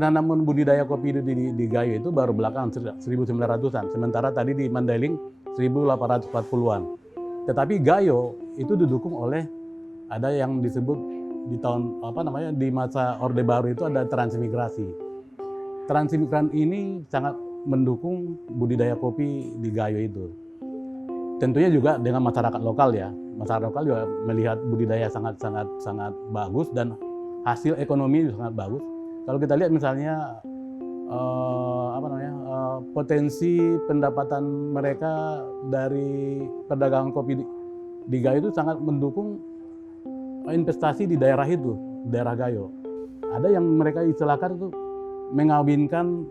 penanaman budidaya kopi di Gayo itu baru belakangan 1900-an. Sementara tadi di Mandailing 1840-an. Tetapi Gayo itu didukung oleh ada yang disebut di tahun di masa Orde Baru itu ada transmigrasi. Transmigran ini sangat mendukung budidaya kopi di Gayo itu. Tentunya juga dengan masyarakat lokal ya. Masyarakat lokal juga melihat budidaya sangat bagus dan hasil ekonomi sangat bagus. Kalau kita lihat misalnya potensi pendapatan mereka dari perdagangan kopi di Gayo itu sangat mendukung investasi di daerah itu, daerah Gayo. Ada yang mereka istilahkan itu mengawinkan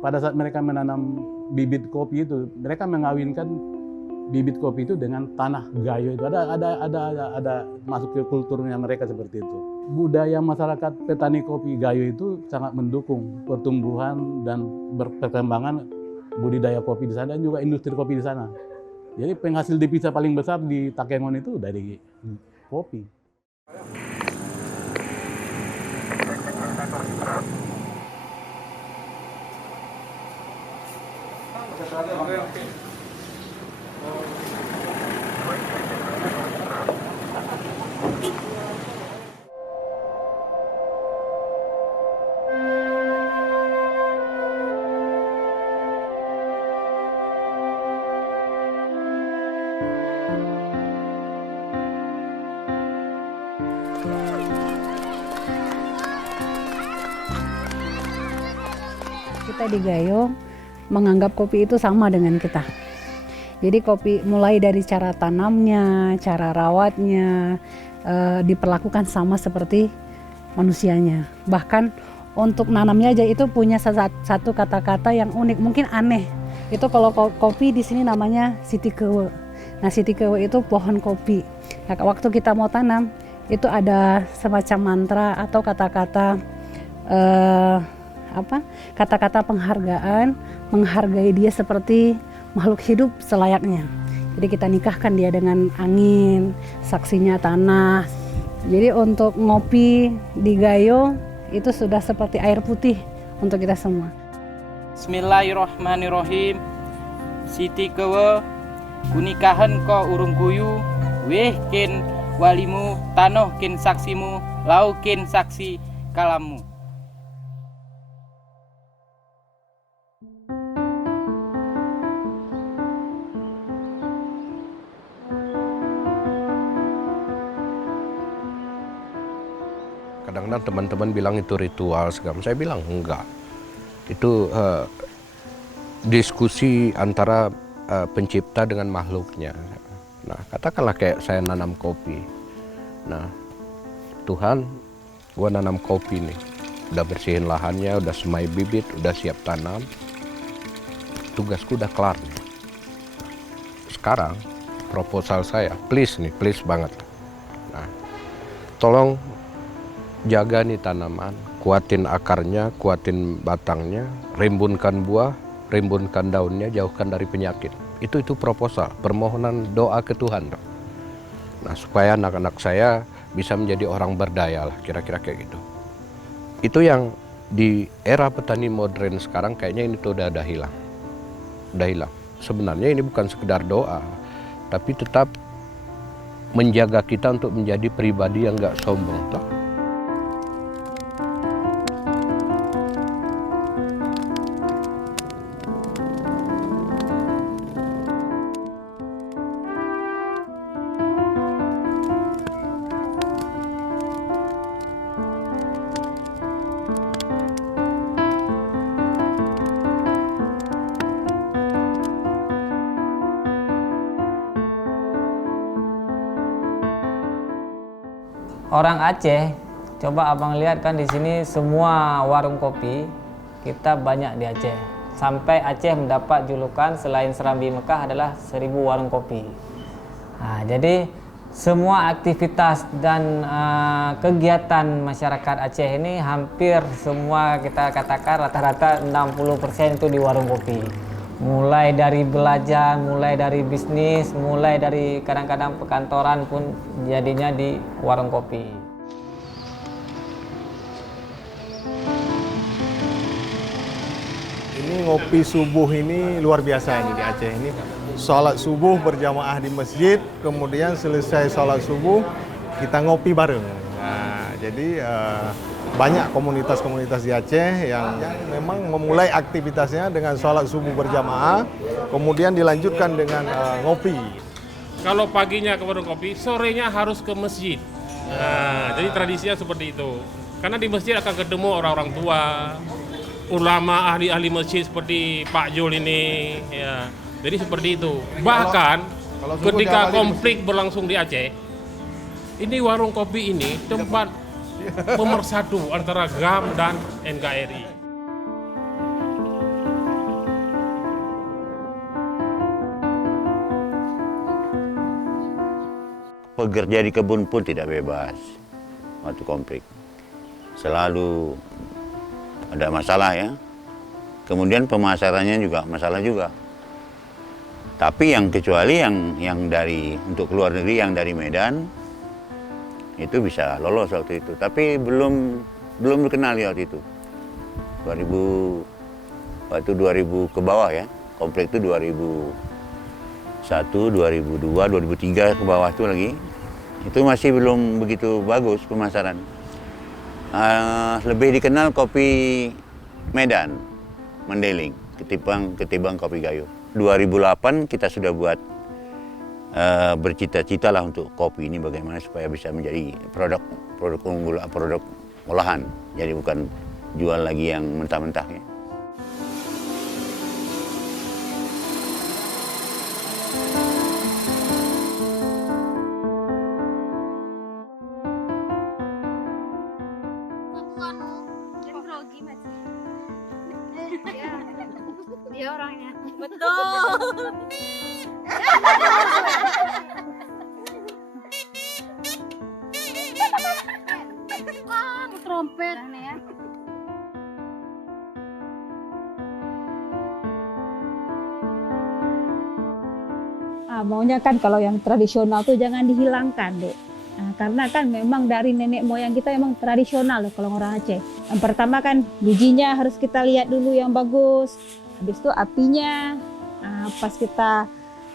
pada saat mereka menanam bibit kopi itu, mereka mengawinkan bibit kopi itu dengan tanah Gayo itu. Ada masuk ke kulturnya mereka seperti itu. Budaya masyarakat petani kopi Gayo itu sangat mendukung pertumbuhan dan perkembangan budidaya kopi di sana dan juga industri kopi di sana. Jadi penghasil devisa paling besar di Takengon itu dari kopi. Kita di Gayo menganggap kopi itu sama dengan kita. Jadi kopi mulai dari cara tanamnya, cara rawatnya, diperlakukan sama seperti manusianya. Bahkan untuk nanamnya aja itu punya satu kata-kata yang unik, mungkin aneh. Itu kalau kopi di sini namanya sitikewe. Nah sitikewe itu pohon kopi. Nah, waktu kita mau tanam itu ada semacam mantra atau kata-kata kata-kata penghargaan, menghargai dia seperti makhluk hidup selayaknya. Jadi kita nikahkan dia dengan angin, saksinya tanah. Jadi untuk ngopi di Gayo itu sudah seperti air putih untuk kita semua. Bismillahirrahmanirrahim. Siti kewe kunikahan ko urung kuyu, weh kin walimu, tanoh kin saksimu, lau kin saksi kalamu. Kadang-kadang teman-teman bilang itu ritual segala. Saya bilang enggak. Itu diskusi antara pencipta dengan makhluknya. Nah, katakanlah kayak saya nanam kopi. Nah, Tuhan, gua nanam kopi nih. Udah bersihin lahannya, udah semai bibit, udah siap tanam. Tugasku udah kelar nih. Sekarang proposal saya, please banget. Nah, tolong jaga nih tanaman, kuatin akarnya, kuatin batangnya, rimbunkan buah, rimbunkan daunnya, jauhkan dari penyakit. Itu proposal, permohonan doa ke Tuhan. Nah, supaya anak-anak saya bisa menjadi orang berdaya lah, kira-kira kayak gitu. Itu yang di era petani modern sekarang kayaknya ini tuh udah hilang. Udah hilang. Sebenarnya ini bukan sekedar doa, tapi tetap menjaga kita untuk menjadi pribadi yang nggak sombong. Toh. Orang Aceh, coba abang lihat kan di sini semua warung kopi kita banyak di Aceh. Sampai Aceh mendapat julukan selain Serambi Mekah adalah 1000 warung kopi. Nah, jadi semua aktivitas dan kegiatan masyarakat Aceh ini hampir semua kita katakan rata-rata 60% itu di warung kopi. Mulai dari belajar, mulai dari bisnis, mulai dari kadang-kadang perkantoran pun jadinya di warung kopi. Ini ngopi subuh ini luar biasa ini di Aceh. Ini sholat subuh berjamaah di masjid, kemudian selesai sholat subuh kita ngopi bareng. Nah, jadi banyak komunitas-komunitas di Aceh yang memang memulai aktivitasnya dengan sholat subuh berjamaah, kemudian dilanjutkan dengan ngopi. Kalau paginya ke warung kopi, sorenya harus ke masjid. Nah, jadi tradisinya seperti itu. Karena di masjid akan ketemu orang-orang tua, ulama ahli-ahli masjid seperti Pak Jul ini, ya. Jadi seperti itu. Bahkan ketika konflik berlangsung di Aceh, ini warung kopi ini tempat pemersatu antara GAM dan NKRI. Pekerja di kebun pun tidak bebas waktu konflik. Selalu ada masalah ya. Kemudian pemasarannya juga masalah juga. Tapi yang kecuali yang dari untuk luar negeri yang dari Medan itu bisa lolos waktu itu. Tapi belum dikenal ya waktu itu. 2000 ke bawah ya. Konflik itu 2001, 2002, 2003 ke bawah itu lagi. Itu masih belum begitu bagus pemasaran. Lebih dikenal kopi Medan, Mandailing, ketimbang kopi Gayo. 2008 kita sudah buat bercita-cita lah untuk kopi ini bagaimana supaya bisa menjadi produk unggulan, produk olahan. Jadi bukan jual lagi yang mentah-mentah ya. Dia orangnya. Betul. Trompet ya. Maunya kan kalau yang tradisional tuh jangan dihilangkan, Dek. Karena kan memang dari nenek moyang kita memang tradisional loh kalau orang Aceh. Yang pertama kan bijinya harus kita lihat dulu yang bagus. Habis itu apinya, pas kita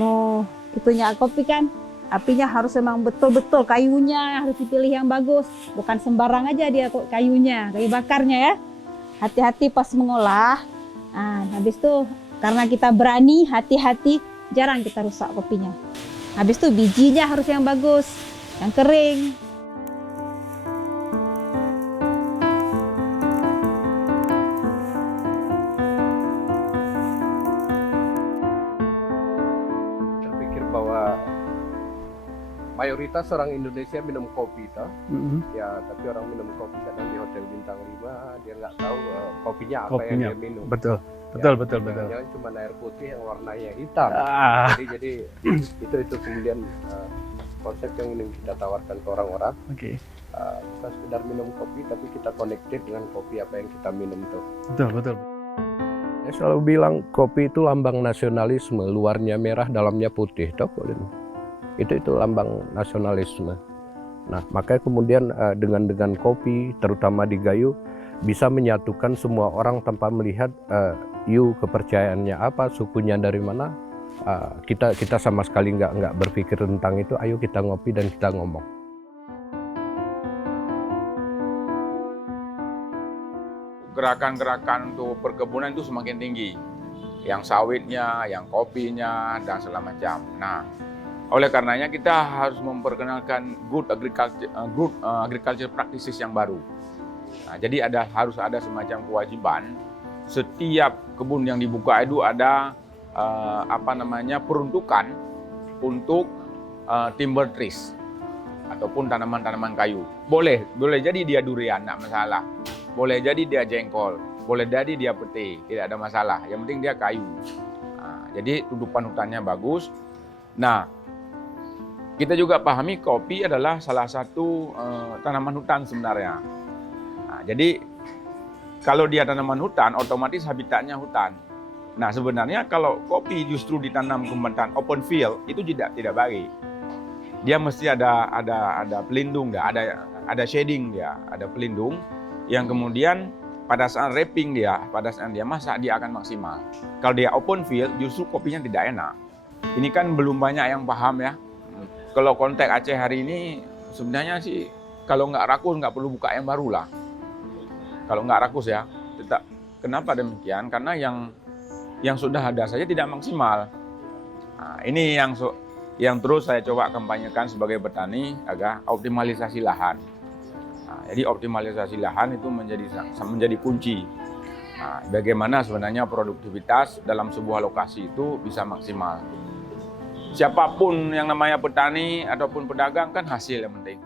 mau itunya kopi kan, apinya harus memang betul-betul kayunya harus dipilih yang bagus. Bukan sembarang aja dia kayunya, kayu bakarnya ya. Hati-hati pas mengolah. Habis itu karena kita berani, hati-hati, jarang kita rusak kopinya. Habis itu bijinya harus yang bagus, yang kering. Terpikir bahwa mayoritas orang Indonesia minum kopi toh. Ya, tapi orang minum kopi kadang di hotel bintang 5 dia nggak tahu kopinya apa yang dia minum. Betul. Jangan cuma air putih yang warnanya hitam. Jadi itu kemudian konsep yang ingin kita tawarkan ke orang-orang. Bukan sekedar minum kopi, tapi kita connected dengan kopi apa yang kita minum tuh. Betul. Saya selalu bilang kopi itu lambang nasionalisme, luarnya merah, dalamnya putih, toh. Itu lambang nasionalisme. Nah, makanya kemudian dengan kopi, terutama di Gayo, bisa menyatukan semua orang tanpa melihat kepercayaannya apa, sukunya dari mana. Kita sama sekali nggak berpikir tentang itu. Ayo kita ngopi dan kita ngomong. Gerakan-gerakan untuk perkebunan itu semakin tinggi, yang sawitnya, yang kopinya, dan segala macam. Nah, oleh karenanya kita harus memperkenalkan good agriculture practices yang baru. Nah, jadi harus ada semacam kewajiban setiap kebun yang dibuka itu ada peruntukan untuk timber trees ataupun tanaman-tanaman kayu. Boleh jadi dia durian, tidak masalah. Boleh jadi dia jengkol, boleh jadi dia pete, tidak ada masalah. Yang penting dia kayu. Nah, jadi tutupan hutannya bagus. Nah, kita juga pahami kopi adalah salah satu tanaman hutan sebenarnya. Nah, jadi kalau dia tanaman hutan, otomatis habitatnya hutan. Nah, sebenarnya kalau kopi justru ditanam kembangkan open field itu tidak baik. Dia mesti ada pelindung, ada shading dia, ada pelindung yang kemudian pada saat wrapping dia, pada saat dia masak, dia akan maksimal. Kalau dia open field, justru kopinya tidak enak. Ini kan belum banyak yang paham ya. Kalau konteks Aceh hari ini, sebenarnya sih kalau nggak rakus nggak perlu buka yang baru lah. Kalau nggak rakus ya. Kenapa demikian? Karena yang sudah ada saja tidak maksimal. Nah, ini yang terus saya coba kampanyekan sebagai petani agar optimalisasi lahan. Nah, jadi optimalisasi lahan itu menjadi kunci. Nah, bagaimana sebenarnya produktivitas dalam sebuah lokasi itu bisa maksimal. Siapapun yang namanya petani ataupun pedagang kan hasil yang penting.